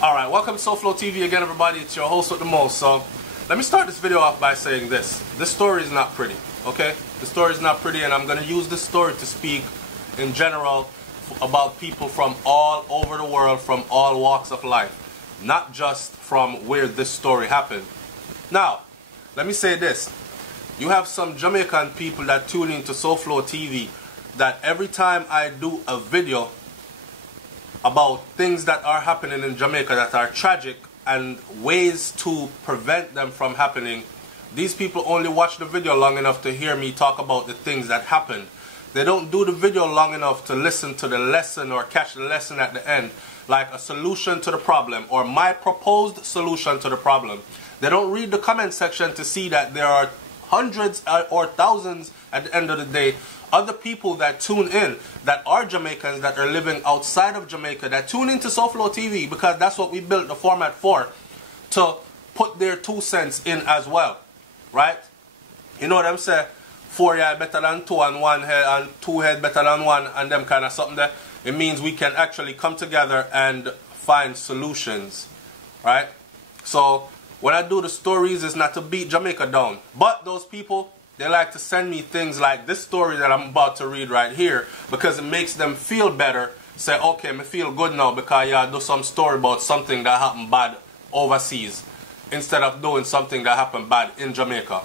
Alright, welcome to SouFLoTV again, everybody. It's your host with the most. So, let me start this video off by saying this. This story is not pretty, okay? The story is not pretty, and I'm going to use this story to speak in general about people from all over the world, from all walks of life. Not just from where this story happened. Now, let me say this. You have some Jamaican people that tune into SouFLoTV that every time I do a video about things that are happening in Jamaica that are tragic and ways to prevent them from happening, these people only watch the video long enough to hear me talk about the things that happened. They don't do the video long enough to listen to the lesson or catch the lesson at the end, like a solution to the problem or my proposed solution to the problem. They don't read the comment section to see that there are hundreds or thousands at the end of the day other people that tune in that are Jamaicans, that are living outside of Jamaica, that tune into SouFLoTV, because that's what we built the format for, to put their 2 cents in as well, right? You know what I'm saying? 4 head better than 2 and 1 head and 2 head better than 1 and them kind of something there. It means we can actually come together and find solutions, right? So when I do the stories, it's not to beat Jamaica down, but those people, they like to send me things like this story that I'm about to read right here, because it makes them feel better. Say, okay, I feel good now because I do some story about something that happened bad overseas, instead of doing something that happened bad in Jamaica.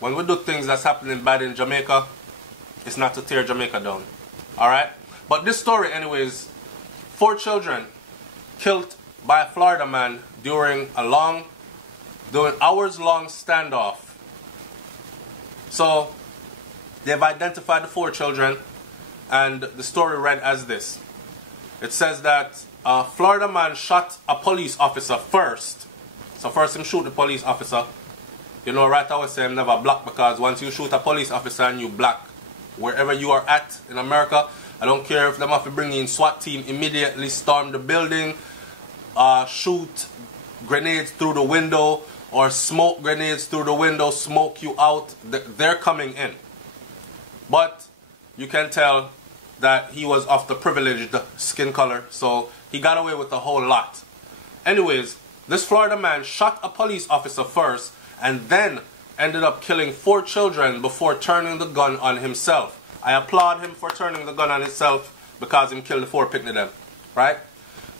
When we do things that's happening bad in Jamaica, it's not to tear Jamaica down. Alright? But this story anyways, 4 children killed by a Florida man during hours-long standoff. So, they've identified the 4 children, and the story read as this. It says that a Florida man shot a police officer first. So first him shoot the police officer. You know, right, I would say I'm never black, because once you shoot a police officer and you black, wherever you are at in America, I don't care if them have to bring in SWAT team, immediately storm the building, shoot grenades through the window, or smoke grenades through the window, smoke you out. They're coming in. But you can tell that he was of the privileged skin color, so he got away with a whole lot. Anyways, this Florida man shot a police officer first and then ended up killing 4 children before turning the gun on himself. I applaud him for turning the gun on himself, because he killed the 4 picnic them, right?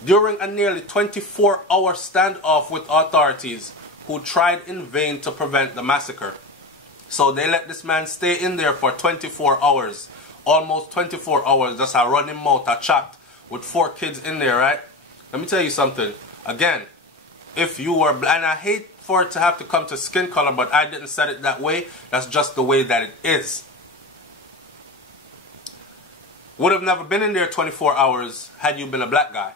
During a nearly 24-hour standoff with authorities, who tried in vain to prevent the massacre. So they let this man stay in there for 24 hours. Almost 24 hours, just a running mouth, a chat, with 4 kids in there, right? Let me tell you something. Again, if you were, and I hate for it to have to come to skin color, but I didn't set it that way. That's just the way that it is. Would have never been in there 24 hours had you been a black guy.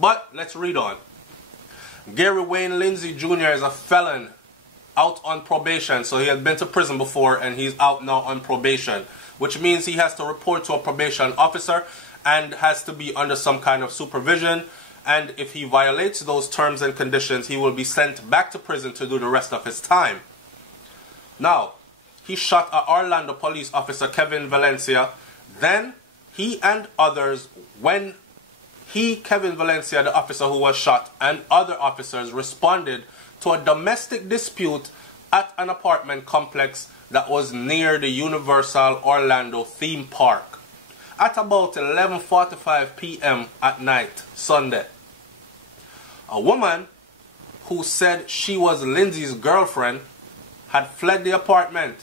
But let's read on. Gary Wayne Lindsay Jr. is a felon out on probation. So he had been to prison before and he's out now on probation, which means he has to report to a probation officer and has to be under some kind of supervision. And if he violates those terms and conditions, he will be sent back to prison to do the rest of his time. Now, he shot an Orlando police officer, Kevin Valencia. Then he and others, Kevin Valencia, the officer who was shot, and other officers responded to a domestic dispute at an apartment complex that was near the Universal Orlando theme park at about 11:45 p.m. at night, Sunday. A woman who said she was Lindsay's girlfriend had fled the apartment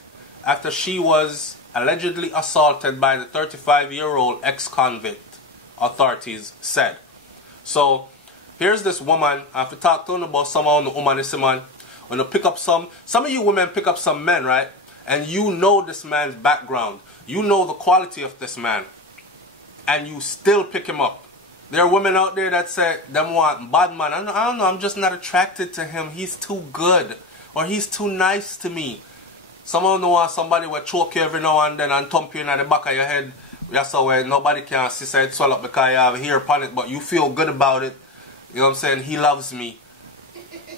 after she was allegedly assaulted by the 35-year-old ex-convict, authorities said. So here's this woman. I have to talk to her about someone, the woman is man. When you pick up some of you women pick up some men, right? And you know this man's background. You know the quality of this man. And you still pick him up. There are women out there that say them want bad man. I don't know, I'm just not attracted to him. He's too good. Or he's too nice to me. Some of them want somebody will choke you every now and then and thump you in the back of your head. That's how nobody can see it swell up because you have hair upon it, but you feel good about it. You know what I'm saying? He loves me.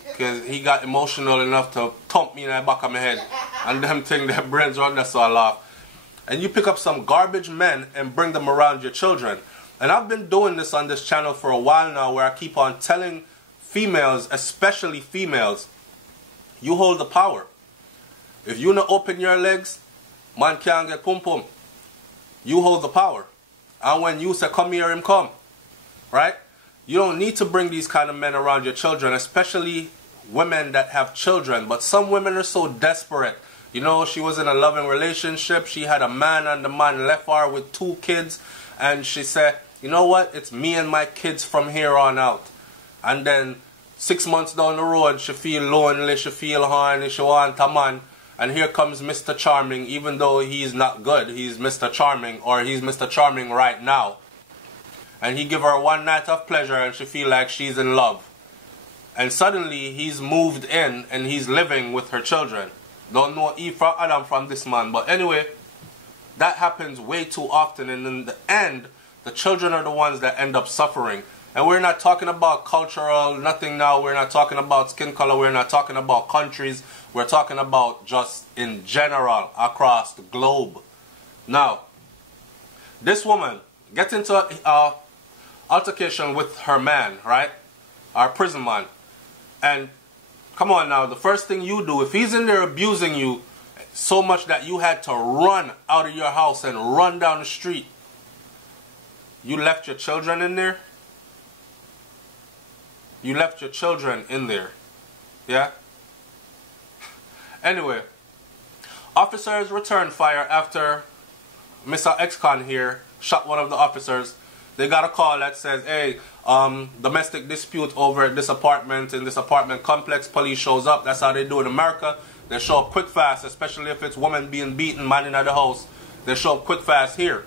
Because he got emotional enough to thump me in the back of my head. And them thing, their brains run, that's so I laugh. And you pick up some garbage men and bring them around your children. And I've been doing this on this channel for a while now, where I keep on telling females, especially females, you hold the power. If you not open your legs, man can't get pum pum. You hold the power. And when you say come here, him come. Right? You don't need to bring these kind of men around your children, especially women that have children. But some women are so desperate. You know, she was in a loving relationship. She had a man, and the man left her with 2 kids. And she said, you know what? It's me and my kids from here on out. And then 6 months down the road, she feel lonely, she feel horny, she want a man. And here comes Mr. Charming, even though he's not good. He's Mr. Charming, or he's Mr. Charming right now. And he give her one night of pleasure and she feel like she's in love. And suddenly he's moved in and he's living with her children. Don't know Eve from Adam from this man. But anyway, that happens way too often. And in the end, the children are the ones that end up suffering. And we're not talking about cultural, nothing now. We're not talking about skin color. We're not talking about countries. We're talking about just in general across the globe. Now, this woman gets into an altercation with her man, right? Our prison man. And come on now, the first thing you do, if he's in there abusing you so much that you had to run out of your house and run down the street, you left your children in there? You left your children in there. Yeah? Anyway, officers returned fire after Mr. Ex-Con here shot one of the officers. They got a call that says, hey, domestic dispute over this apartment in this apartment complex. Police shows up. That's how they do in America. They show up quick fast, especially if it's woman being beaten, man in the house. They show up quick fast here.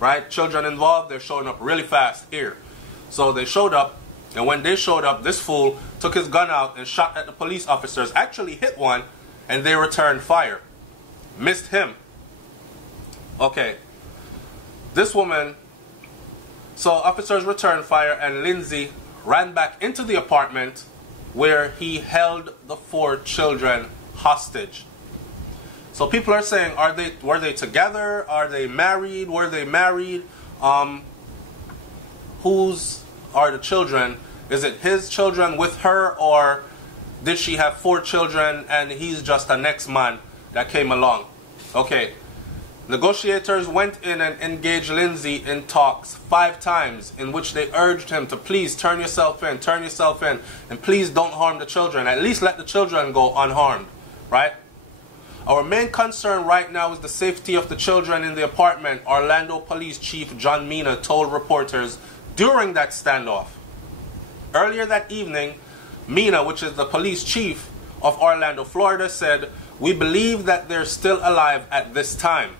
Right? Children involved, they're showing up really fast here. So they showed up. And when they showed up, this fool took his gun out and shot at the police officers. Actually hit one, and they returned fire. Missed him. Okay. This woman... So officers returned fire, and Lindsay ran back into the apartment where he held the 4 children hostage. So people are saying, were they together? Are they married? Were they married? Whose are the children? Is it his children with her, or did she have 4 children and he's just the next man that came along? Okay. Negotiators went in and engaged Lindsay in talks 5 times, in which they urged him to please turn yourself in, and please don't harm the children. At least let the children go unharmed, right? Our main concern right now is the safety of the children in the apartment, Orlando Police Chief John Mina told reporters during that standoff. Earlier that evening, Mina, which is the police chief of Orlando, Florida, said, "We believe that they're still alive at this time.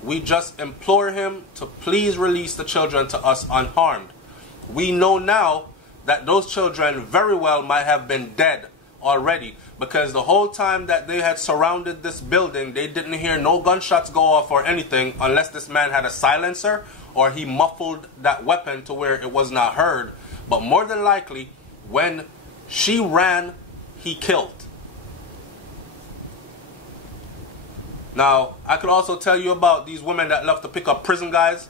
We just implore him to please release the children to us unharmed. We know now that those children very well might have been dead already, because the whole time that they had surrounded this building, they didn't hear no gunshots go off or anything, unless this man had a silencer or he muffled that weapon to where it was not heard. But more than likely, when she ran, he killed." Now, I could also tell you about these women that love to pick up prison guys.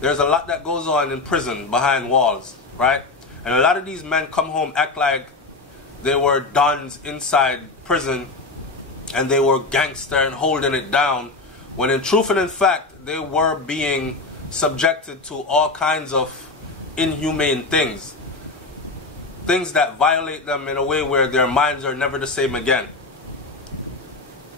There's a lot that goes on in prison behind walls, right? And a lot of these men come home, act like they were dons inside prison and they were gangster and holding it down, when in truth and in fact, they were being subjected to all kinds of inhumane things. Things that violate them in a way where their minds are never the same again.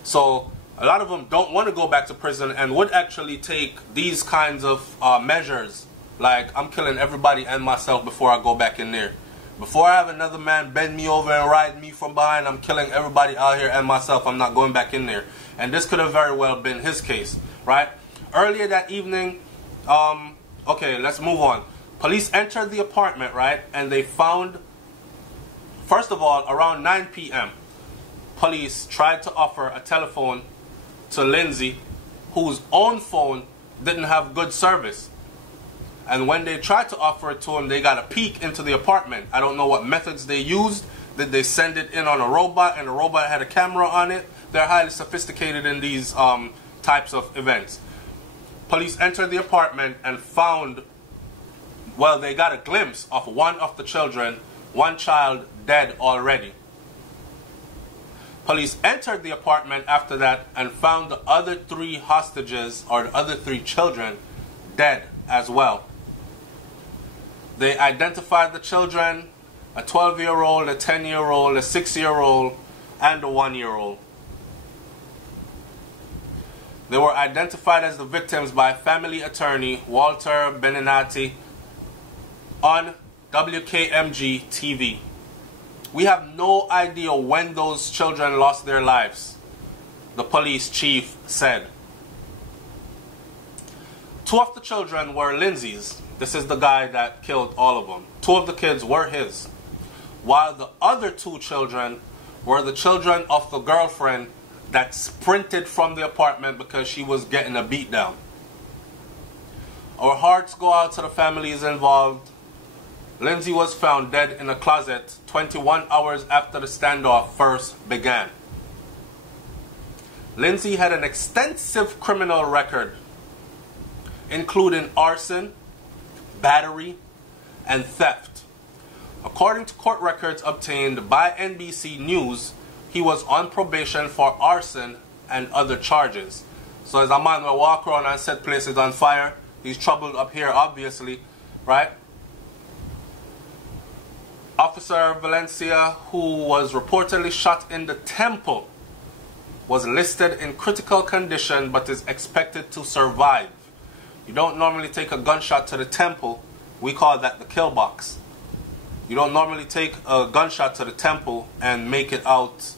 So a lot of them don't want to go back to prison and would actually take these kinds of measures. Like, I'm killing everybody and myself before I go back in there. Before I have another man bend me over and ride me from behind, I'm killing everybody out here and myself. I'm not going back in there. And this could have very well been his case, right? Earlier that evening, okay, let's move on. Police entered the apartment, right? And they found, first of all, around 9 p.m., police tried to offer a telephone to Lindsay, whose own phone didn't have good service. And when they tried to offer it to him, they got a peek into the apartment. I don't know what methods they used. Did they send it in on a robot and the robot had a camera on it? They're highly sophisticated in these types of events. Police entered the apartment and found well, they got a glimpse of one of the children, one child dead already. Police entered the apartment after that and found the other 3 hostages, or the other 3 children, dead as well. They identified the children, a 12-year-old, a 10-year-old, a 6-year-old, and a 1-year-old. They were identified as the victims by family attorney Walter Beninati on WKMG TV. We have no idea when those children lost their lives, the police chief said. 2 of the children were Lindsay's. This is the guy that killed all of them. 2 of the kids were his, while the other 2 children were the children of the girlfriend that sprinted from the apartment because she was getting a beat down. Our hearts go out to the families involved. Lindsay was found dead in a closet 21 hours after the standoff first began. Lindsay had an extensive criminal record, including arson, battery, and theft. According to court records obtained by NBC News, he was on probation for arson and other charges. So as a man will walk around and set places on fire, he's troubled up here, obviously, right? Officer Valencia, who was reportedly shot in the temple, was listed in critical condition but is expected to survive. You don't normally take a gunshot to the temple. We call that the kill box. You don't normally take a gunshot to the temple and make it out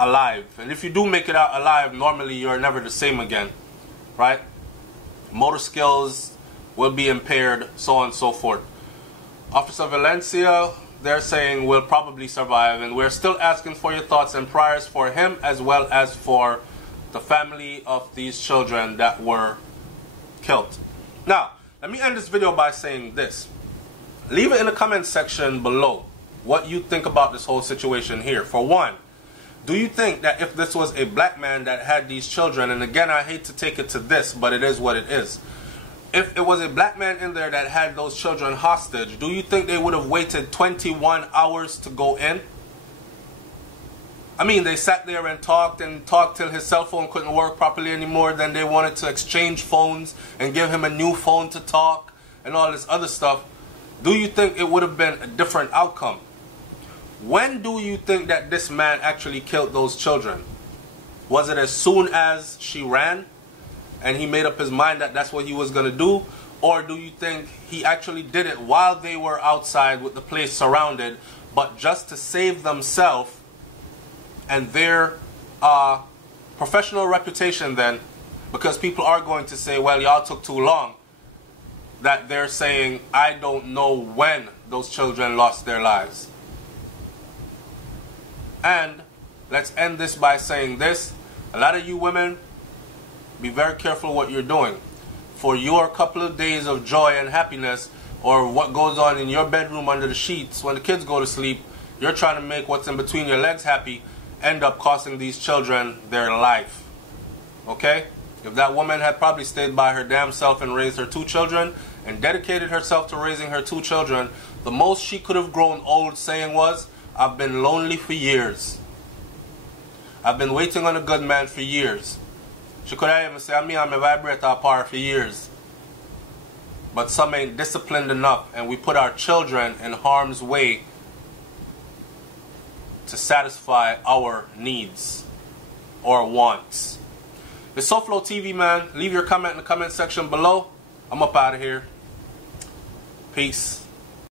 alive. And if you do make it out alive, normally you're never the same again, right? Motor skills will be impaired, so on and so forth. Officer Valencia, they're saying, will probably survive, and we're still asking for your thoughts and prayers for him as well as for the family of these children that were killed. Now, let me end this video by saying this. Leave it in the comment section below what you think about this whole situation here. For one, do you think that if this was a black man that had these children, and again, I hate to take it to this, but it is what it is. If it was a black man in there that had those children hostage, do you think they would have waited 21 hours to go in? I mean, they sat there and talked till his cell phone couldn't work properly anymore. Then they wanted to exchange phones and give him a new phone to talk and all this other stuff. Do you think it would have been a different outcome? When do you think that this man actually killed those children? Was it as soon as she ran and he made up his mind that that's what he was going to do? Or do you think he actually did it while they were outside with the place surrounded, but just to save themselves and their professional reputation then? Because people are going to say, well, y'all took too long. That they're saying, I don't know when those children lost their lives. And let's end this by saying this. A lot of you women, be very careful what you're doing. For your couple of days of joy and happiness, or what goes on in your bedroom under the sheets when the kids go to sleep, you're trying to make what's in between your legs happy, end up costing these children their life. Okay? If that woman had probably stayed by her damn self and raised her 2 children and dedicated herself to raising her 2 children, the most she could have grown old saying was, I've been lonely for years. I've been waiting on a good man for years. She could have even said, I'm a vibrator apart for years. But some ain't disciplined enough, and we put our children in harm's way to satisfy our needs or wants. It's SouFLoTV, man. Leave your comment in the comment section below. I'm up out of here. Peace.